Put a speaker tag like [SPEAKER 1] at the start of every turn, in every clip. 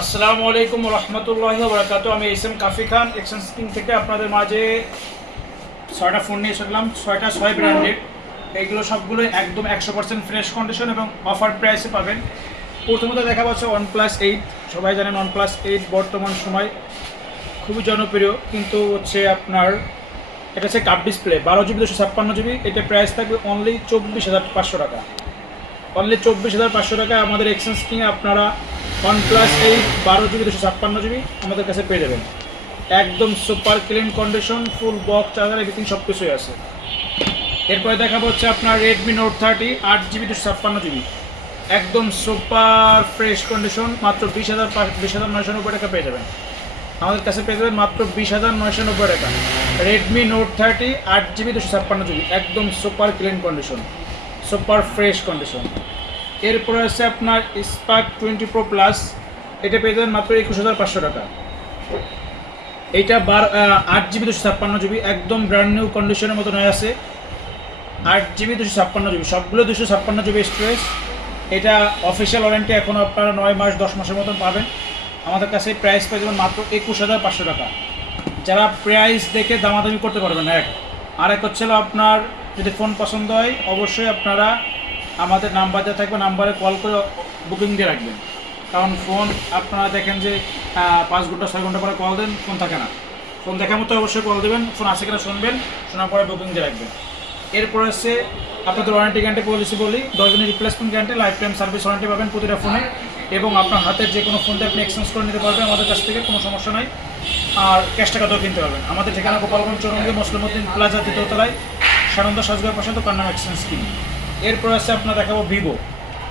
[SPEAKER 1] আসসালামু আলাইকুম রহমতুল্লাহ বরাকাত। আমি S M Kafi Khan exchange scheme থেকে আপনাদের মাঝে ছয়টা ফোন নিয়ে এসেছিলাম ছয়টা ছয় ব্র্যান্ডেড এইগুলো সবগুলো একদম একশো পার্সেন্ট ফ্রেশ কন্ডিশন এবং অফার প্রাইসে পাবেন। প্রথমত দেখা পাচ্ছে ওয়ান প্লাস এইট সবাই জানেন ওয়ান প্লাস এইট বর্তমান সময় খুবই জনপ্রিয়, কিন্তু হচ্ছে আপনার এটা হচ্ছে কাপ ডিসপ্লে বারো জিবি দুশো ছাপ্পান্ন জিবি এটা প্রাইস থাকবে অনলি চব্বিশ হাজার পাঁচশো টাকা। অনলি চব্বিশ হাজার পাঁচশো টাকায় আমাদের এক্সচেঞ্জ কিনে আপনারা ওয়ান প্লাস এইট বারো জিবি দুশো ছাপ্পান্ন জিবি আমাদের কাছে পেয়ে যাবেন। একদম super clean condition full box charger everything সব কিছুই আছে। এরপরে দেখাবো হচ্ছে আপনার রেডমি নোট থার্টি আট জিবি দুশো ছাপ্পান্ন জিবি একদম সুপার ফ্রেশ কন্ডিশন মাত্র বিশ হাজার বিশ হাজার নয়শো নব্বই টাকা পেয়ে যাবেন। আমাদের কাছে পেয়ে যাবেন মাত্র বিশ হাজার নয়শো নব্বই টাকা। রেডমি নোট থার্টি আট জিবি দুশো ছাপ্পান্ন জিবি একদম super clean condition super fresh condition এরপরে আছে আপনার স্পার্ক টোয়েন্টি প্রো প্লাস এটা পেয়ে যাবেন মাত্র একুশ হাজার পাঁচশো টাকা। এইটা বার আট জিবি দুশো ছাপ্পান্ন জিবি, একদম ব্র্যান্ড নিউ কন্ডিশনের মতন হয়ে আছে। আট জিবি দুশো ছাপ্পান্ন জিবি, সবগুলো দুশো ছাপ্পান্ন জিবি স্টোরেজ এটা অফিসিয়াল ওয়ারেন্টি এখন আপনারা নয় মাস, দশ মাসের মতন পাবেন। আমাদের কাছে প্রাইস পেয়ে যাবেন মাত্র একুশ হাজার পাঁচশো টাকা। যারা প্রাইস দেখে দামাদামি করতে পারবেন, এক। আর এক হচ্ছে আপনার যদি ফোন পছন্দ হয়, অবশ্যই আপনারা আমাদের নাম্বার দেওয়া থাকবে, নাম্বারে কল করে বুকিং দিয়ে রাখবেন। কারণ ফোন আপনারা দেখেন যে পাঁচ ঘণ্টা, ছয় ঘণ্টা পরে কল দেন ফোন থাকে না। ফোন দেখার মতো অবশ্যই কল দেবেন ফোন আছে কিনা শুনবেন, শোনার পরে বুকিং দিয়ে রাখবেন। এরপর হচ্ছে আপনাদের ওয়ারেন্টি গ্যারান্টি পলিসি বলি, দশ দিনের replacement guarantee life time service warranty পাবেন প্রতিটা ফোনে এবং আপনার হাতের যে কোনো ফোনটা আপনি এক্সচেঞ্জ করে নিতে পারবেন, আমাদের কাছ থেকে কোনো সমস্যা নাই। আর ক্যাশ টাকাতেও কিনতে পারবেন। আমাদের ঠিকানা গোপালগঞ্জ চৌরঙ্গে, মুসলিমুদ্দিন প্লাজা দ্বিতীয়তলায় সানন্দ সাজগাঁও পাশে দোকান নাম এক্সচেঞ্জ স্কিম এরপর আছে আপনার দেখাবো ভিভো।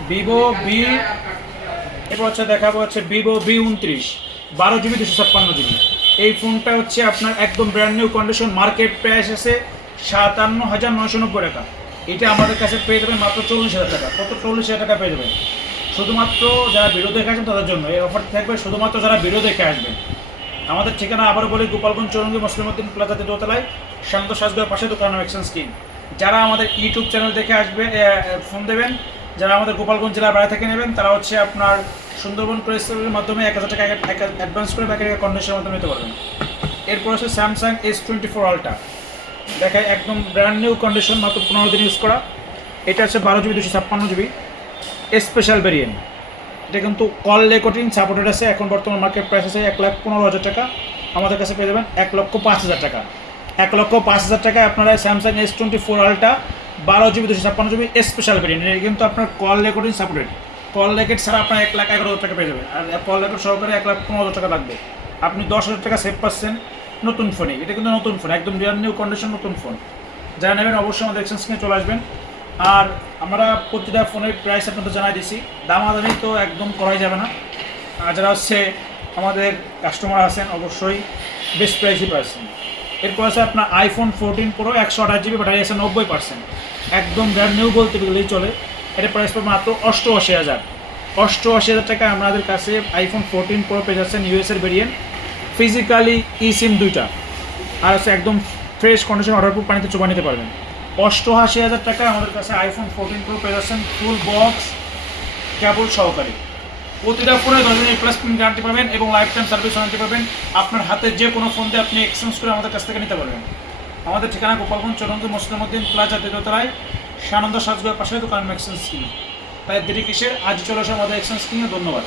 [SPEAKER 1] ভিভো বি এরপর হচ্ছে দেখাবো হচ্ছে ভিভো বি উনত্রিশ, বারো জিবি দুশো ছাপ্পান্ন জিবি এই ফোনটা হচ্ছে আপনার একদম brand new condition market price আছে সাতান্ন হাজার নয়শো নব্বই টাকা। এটা আমাদের কাছে পেয়ে যাবেন মাত্র চল্লিশ হাজার টাকা। কত? চল্লিশ হাজার টাকা পেয়ে যাবেন। শুধুমাত্র যারা ভিডিও দেখে আসবেন তাদের জন্য এই অফার থাকবে, শুধুমাত্র যারা ভিডিও দেখে আসবেন। আমাদের ঠিকানা আবারও বলি, গোপালগঞ্জ, চৌরঙ্গি মুসলিমুদ্দিন প্লাজাতে দোতলায়, শান্ত সাজগাঁও পাশে দোকান এক্সচেঞ্জ স্কিম যারা আমাদের ইউটিউব চ্যানেল দেখে আসবে ফোন দেবেন। যারা আমাদের গোপালগঞ্জ জেলার বাইরে থেকে নেবেন, তারা হচ্ছে আপনার সুন্দরবন ক্রেস্টের মাধ্যমে এক হাজার টাকা অ্যাডভান্স করে টাকা কন্ডিশনের মাধ্যমে নিতে পারবেন। এরপর হচ্ছে Samsung S twenty four ultra দেখায় একদম ব্র্যান্ড নিউ কন্ডিশন মাত্র পনেরো দিন ইউজ করা। এটা হচ্ছে বারো জিবি দুশো ছাপ্পান্ন জিবি স্পেশাল ভেরিয়েন্ট এটা কিন্তু কল রেকর্ডিং সাপোর্টেড আছে। এখন বর্তমান মার্কেট প্রাইস আছে এক লাখ পনেরো হাজার টাকা। আমাদের কাছে পেয়ে যাবেন এক লক্ষ পাঁচ হাজার টাকা। এক লক্ষ পাঁচ হাজার টাকায় আপনারা Samsung S twenty four ultra বারো জিবি দুশো ছাপ্পান্ন জিবি স্পেশাল ভেরিয়েন্ট এটা কিন্তু আপনার call recording supported call record ছাড়া আপনার এক লাখ এগারো হাজার টাকা পেয়ে যাবেন। আর কল রেকর্ড সহকারে এক লাখ পনেরো হাজার টাকা লাগবে। আপনি দশ হাজার টাকা সেভ পাচ্ছেন নতুন ফোনে এটা কিন্তু নতুন ফোন একদম রিয়ার নিউ কন্ডিশন নতুন ফোন যারা নেবেন অবশ্যই আমাদের এক্সচেঞ্জ কিনে চলে আসবেন। আর আমরা প্রতিটা ফোনের প্রাইস আপনাদের জানাই দিছি। দামাদামি তো একদম করাই যাবে না। আর যারা হচ্ছে আমাদের কাস্টমার আছেন, অবশ্যই বেস্ট প্রাইসই পাচ্ছেন। এরপর আছে আপনার আইফোন ফোরটিন প্রো একশো আঠাশ জিবি ব্যাটারি আছে নব্বই পার্সেন্ট একদম ব্র্যান্ড নিউ বলতে গেলেই চলে। এটা প্রাইস পাবে মাত্র অষ্টআশি হাজার। অষ্টআশি হাজার টাকা আমাদের কাছে আইফোন ফোরটিন প্রো পেয়ে যাচ্ছেন ইউএসের ভেরিয়েন্ট ফিজিক্যালি ই সিম দুইটা। আর হচ্ছে একদম ফ্রেশ কন্ডিশন অর্ডার প্রুফ পানিতে চোপা নিতে পারবেন। অষ্টআশি হাজার টাকায় আমাদের কাছে আইফোন ফোরটিন প্রো পেয়ে যাচ্ছেন ফুল বক্স কেবল সহকারী। প্রতিটা ফোনে দশ দিনের প্লাস পিন গ্যারান্টি পাবেন এবং লাইফ টাইম সার্ভিস ওয়ারেন্টি পাবেন। আপনার হাতে যে কোনো ফোন দিয়ে আপনি এক্সচেঞ্জ করে আমাদের কাছ থেকে নিতে পারবেন। আমাদের ঠিকানা গোপালগঞ্জ চরন্ত মুসলিমুদ্দিন প্লাজা দ্বিতীয়তলায় সানন্দ সাজগড়ের পাশে দোকান এক্সচেঞ্জ স্কিম তাই দেরি কিসের? আজ চলে আসে আমাদের এক্সচেঞ্জ স্কিমে ধন্যবাদ।